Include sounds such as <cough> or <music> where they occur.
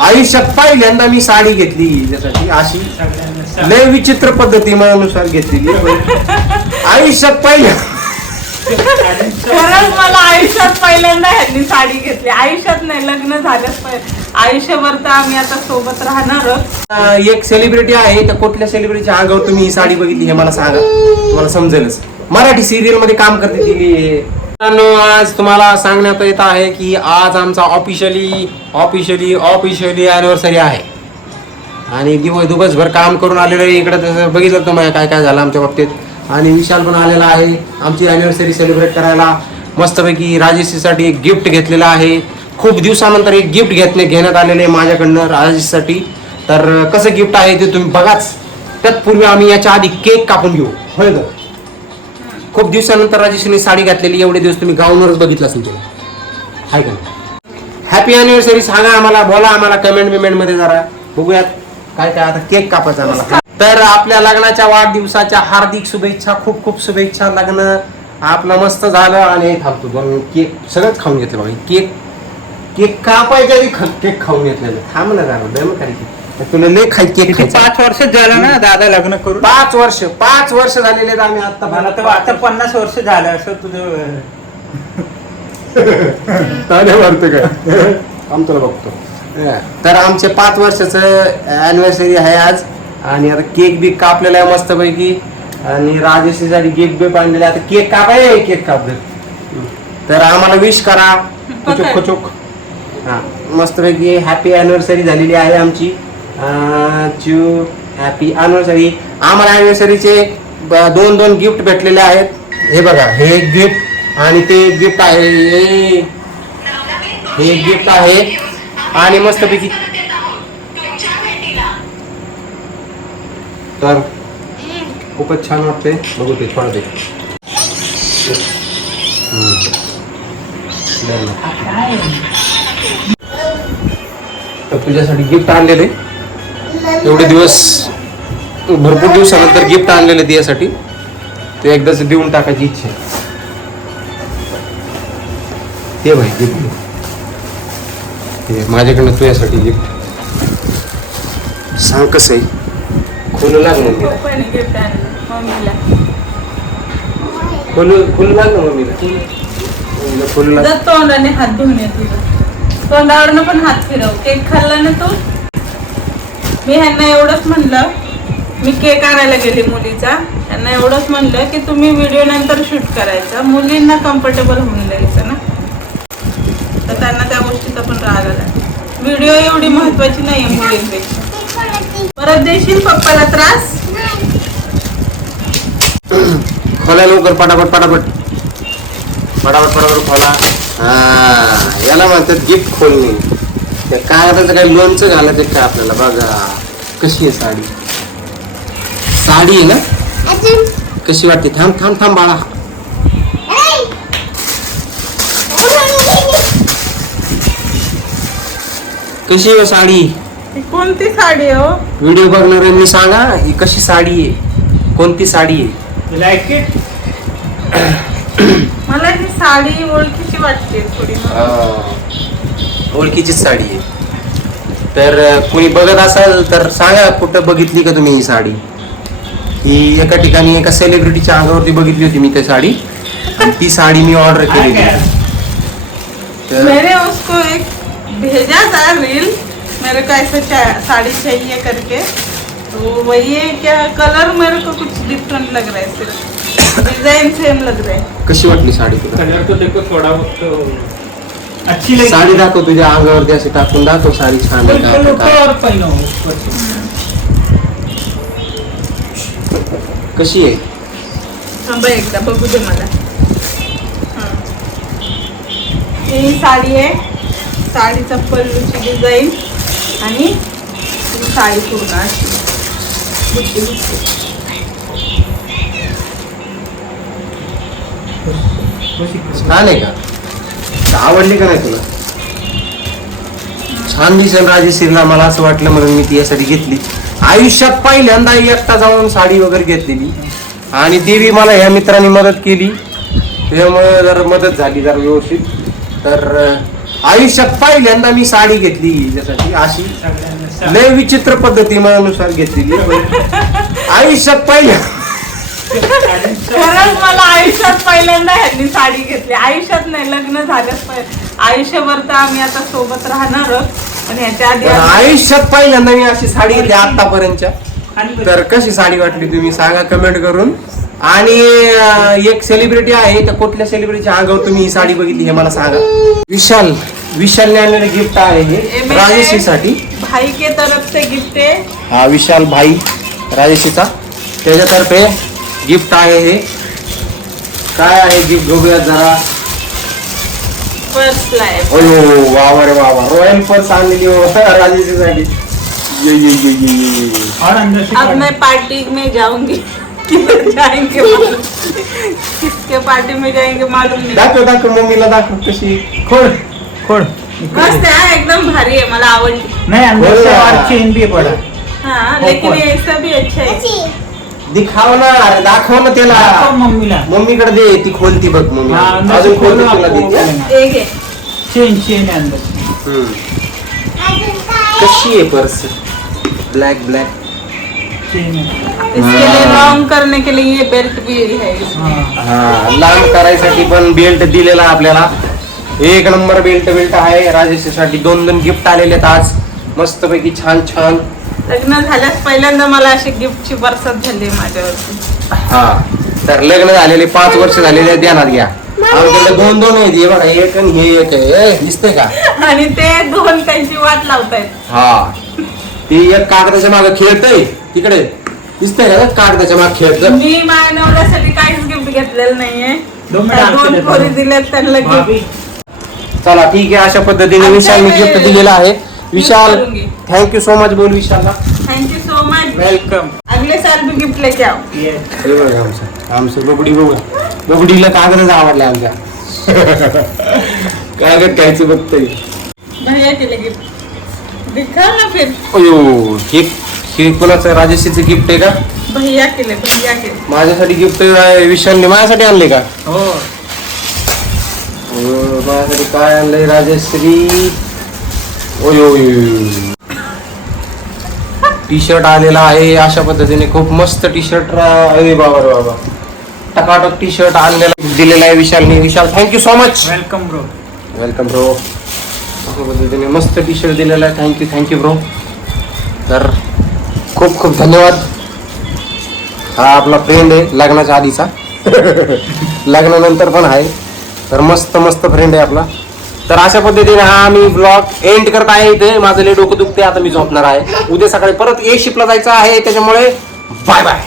आयुष्यात पहिल्यांदा मी साडी घेतली त्यासाठी अशी. लय विचित्र पद्धती नुसार घेतलेली आयुष्यात पहिल्या खरंच मला आयुष्यात पहिल्यांदा ह्यांनी साडी घेतली. आयुष्यात नाही लग्न झालंच पाहिजे आयुष्यभर तर आम्ही आता सोबत राहणारच. अं, एक सेलिब्रिटी आहे तर कुठल्या सेलिब्रिटीच्या अंगावर तुम्ही ही साडी बघितली हे मला सांगा. तुम्हाला समजेलच. मराठी सिरियलमध्ये काम करते ती मित्रांनो, आज तुम्हाला सांगण्यात येत आहे की आज आमचा ऑफिशियली ऑफिशियली ऑफिशियली अॅनिव्हर्सरी आहे. आणि दिवस दिवसभर काम करून आलेलो आहे. इकडे तसं बघितलं तुम्हाला काय काय झालं आमच्या बाबतीत? आणि विशाल पण आलेला आहे. आमची अॅनिव्हर्सरी सेलिब्रेट करायला मस्तपैकी राजेशसाठी एक गिफ्ट घेतलेलं आहे. खूप दिवसानंतर एक गिफ्ट घेतले घेण्यात आलेलं आहे माझ्याकडनं राजेशसाठी. तर कसं गिफ्ट आहे ते तुम्ही बघाच. त्यातपूर्वी आम्ही याच्या आधी केक कापून घेऊ. होय का? खूप दिवसानंतर राजेशने साडी घातलेली एवढे दिवस तुम्ही गाऊनवरच बघितलं असेल तुम्ही. हाय का हॅपी अॅनिव्हर्सरी सांगा आम्हाला बोला आम्हाला कमेंट बिमेंटमध्ये जरा. बघूयात काय काय आता केक कापायचा आम्हाला. तर आपल्या लग्नाच्या वाढदिवसाच्या हार्दिक शुभेच्छा खूप खूप शुभेच्छा. लग्न आपलं मस्त झालं आणि हे थांबतो. दोन केक सगळंच खाऊन घेतलं बघा केक केक कापायच्या आधी केक खाऊन घेतलेलं. थांब ना जरा दम काय तुला लय खाय केक किती? खायचा. पाच वर्ष झालं ना दादा लग्न करून? पाच वर्ष पाच वर्ष झालेले आहेत आम्ही आता मला तर आता पन्नास वर्ष झालं असं तुझं <laughs> ताने मारतो काय? आमचं बघतो. तर आमचे पाच वर्षाचं अॅनिव्हर्सरी आहे आज. आणि आता केक बी कापलेला आहे मस्तपैकी. आणि राजेशीसाठी केक बी आणलेला आहे आता केक कापाय केक कापले तर आम्हाला विश करा. खुचूक खुचूक. हा मस्तपैकी हॅपी अॅनिव्हर्सरी झालेली आहे आमची. चू हॅपी अॅनिव्हर्सरी आम्हाला अॅनिव्हर्सरीचे दोन दोन गिफ्ट भेटलेले आहेत. हे बघा हे एक गिफ्ट आणि ते एक गिफ्ट आहे. हे एक गिफ्ट आहे. आणि मस्तपैकी तर खूपच छान वाटते बघू ते थोडं ते तुझ्यासाठी गिफ्ट आणलेले. एवढे दिवस भरपूर दिवसानंतर गिफ्ट आणलेले तुझ्यासाठी ते एकदाच देऊन टाकायची इच्छा आहे. ते भाई गिफ्ट हे माझ्याकडनं तुझ्यासाठी गिफ्ट सांग कसं आहे? खोलू लागलं खोलू खोलू लागलं मम्मीला. खोलू लागलं तोंडाने हात धुवून तोंडावरनं पण हात फिरव. केक खाल्ला ना तू? मी ह्यांना एवढंच म्हणलं मी केक आणायला गेले मुलीचा. त्यांना एवढंच म्हणलं की तुम्ही व्हिडिओ नंतर शूट करायचा. मुलींना कम्फर्टेबल होऊन द्यायचं ना. तर त्यांना त्या गोष्टीचा पण राग आला. व्हिडिओ एवढी महत्वाची नाही आहे मुलींपेक्षा. परत देशील पप्पाला त्रास? खोला लवकर पटापट पटापट. पटापट पटापट खोला. हा याला म्हणतात गिफ्ट खोलणे. त्या कागदाचं काही लोणचं घालायचं काय आपल्याला? बघा कशी आहे साडी? साडी आहे ना? कशी वाटते? थांब थांब थांब बाळा. कशी आहे हो साडी? ही कोणती साडी आहे हो? व्हिडिओ बघणार मी सांगा ही कशी साडी आहे? कोणती साडी आहे? लाईक इट <clears throat> मला ही साडी ओळखीची वाटते थोडी. ओळखीचीच साडी आहे. तर कोणी बघत असाल तर सांगा कुठं बघितली का तुम्ही ही साडी? ही एका ठिकाणी एका सेलिब्रिटीच्या अंगावरती बघितली होती मी ती साडी. आणि ती साडी मी ऑर्डर केली होती. तर मैंने उसको एक भेजा था रील मेरे को ऐसा चा- साड़ी चाहिए करके. तो वही है क्या कलर मेरे को कुछ डिफरेंट लग रहा है सिर्फ़. डिज़ाइन सेम लग रहा है. कशी वाटली साडी तुला? कलर तो देखो थोड़ा बहुत अच्छी लगी। साडी दाखव तुझ्या अंगावरती अशी टाकून दाखव साडी छान आहे का काय. कशी आहे? थांबा एकदा बघू दे मला। हां. ही साडी आहे साडीचा पल्लूची डिझाईन आणि ही साडी पूर्ण अशी। बुट्टी बुट्टी छान आहे का? आवडली का नाही तुला? छान दिसेल राजेश्रीला मला असं वाटलं म्हणून मी ती यासाठी घेतली. आयुष्यात पहिल्यांदा एकटा जाऊन साडी वगैरे घेतलेली. आणि देवी मला ह्या मित्रांनी मदत केली. त्यामुळे जर मदत झाली जर व्यवस्थित तर आयुष्यात पहिल्यांदा मी साडी घेतली याच्यासाठी अशी लय विचित्र पद्धती मनानुसार घेतलेली आयुष्यात पहिल्या खरंच मला आयुष्यात पहिल्यांदा ह्यांनी साडी घेतली. आयुष्यात नाही लग्न पहि- आयुष्यभर तर आम्ही आता सोबत राहणार पण ह्याच्या आधी पण आयुष्यात पहिल्यांदा मी अशी साडी घेतली आतापर्यंतच्या आणि तर कशी साडी वाटली तुम्ही सांगा कमेंट करून. आणि एक सेलिब्रिटी आहे तर कुठल्या सेलिब्रिटीच्या अंगावर तुम्ही ही साडी बघितली हे मला सांगा. विशाल विशालने आणलेलं गिफ्ट आहे हे मेरे राजेशीसाठी भाई के तरफ से गिफ्ट है हा विशाल भाई राजेशीचा त्याच्यातर्फे गिफ्ट आहे हे. काय आहे गिफ्ट? बघूया जरा. फर्स्ट वा रे वा वा. रॉयल पर्स आणलेली हो <laughs> राजेशीसाठी ये ये ये ये ये ये. और अंदर से अब मैं पार्टी में जाऊंगी. किधर जाएंगे मालूम? किसके पार्टी में जाएंगे मालूम नहीं. दाखव दाखव मम्मीला दाखव कशी. खोल खोल. मस्त है एकदम भारी है मला आवडली. नहीं अंदर से और. चेन भी पड़ा. हाँ हो, लेकिन. ये ऐसा भी अच्छा है दिखाव ना अरे दाखव ना त्याला. दाखव मम्मीला. मम्मीकडे दे ती खोलती बघ मम्मी. हाँ, अंदर अजून खोलो खोलती तुला आपको देते बोलेंगे। एक चेन चेन अंदर. हम्म. कशी आहे पर्स? Black black. चेन इसके लिए लॉन्ग करने के लिए ये बेल्ट भी है इसमें. हाँ. हा लांब करायसाठी पण बेल्ट दिलेला आपल्याला. एक नंबर बेल्ट बेल्ट आहे. राजेशसाठी दोन दोन गिफ्ट आलेले आहेत आज. मस्त पैकी छान छान लग्न झाल्यास पहिल्यांदा मला अशी गिफ्टची बरसात झाली माझ्यावरती. हा तर लग्न झालेले पाच वर्ष झालेले ध्यानात घ्या. आमच्याकडे दोन दोन आहेत हे बघा एक आणि हे एक आहे. ए, दिसतंय का? आणि ते दोन त्यांची वाट लावतायत. हा. ती एक कागदाच्या मागे खेळतय तिकडे. दिसतंय का? कागदाच्या मागे खेळत मी माझ्या नवऱ्यासाठी काहीच गिफ्ट घेतलेलं नाहीये. दोन त्या पोरी दिल्यात त्यांना भाभी. गिफ्ट चला ठीक आहे अशा पद्धतीने विशालने इथे गिफ्ट दिलेलं आहे. विशाल करूँगी. थँक्यू सो मच बोल विशालला thank you so much welcome अगले साल भी गिफ्ट लेके आओ. हे बघा आमचं आमचं बबडी बघा बबडीला कागदच आवडला आमच्या. <laughs> कागद कायचं बघतोय. भैया के लिए गिफ्ट दिखा ना फिर. अयो हे हे कोणाचं? राजेशीचं गिफ्ट आहे का? भैया के लिए भैया के लिए माझ्यासाठी गिफ्ट विशालने माझ्यासाठी आणले का? हो. अं, माझ्यासाठी काय आणलंय राजश्री? ओयो टी शर्ट आलेला आहे अशा पद्धतीने खूप मस्त टी शर्ट अरे बाबा रे बाबा. टकाटक टी शर्ट आणलेला दिलेला आहे विशालने. Vishal thank you so much welcome bro welcome bro अशा पद्धतीने मस्त टी शर्ट दिलेला आहे. थँक्यू थँक्यू ब्रो तर खूप खूप धन्यवाद. हा आपला फ्रेंड आहे लग्नाच्या आधीचा. <laughs> लग्नानंतर पण आहे. तर मस्त मस्त फ्रेंड आहे आपला. तर अशा पद्धतीने हा आम्ही ब्लॉग एंड करत आहे इथे. माझं लय डोकं दुखते आता मी झोपणार आहे. उद्या सकाळी परत ए शिपला जायचं आहे त्याच्यामुळे बाय बाय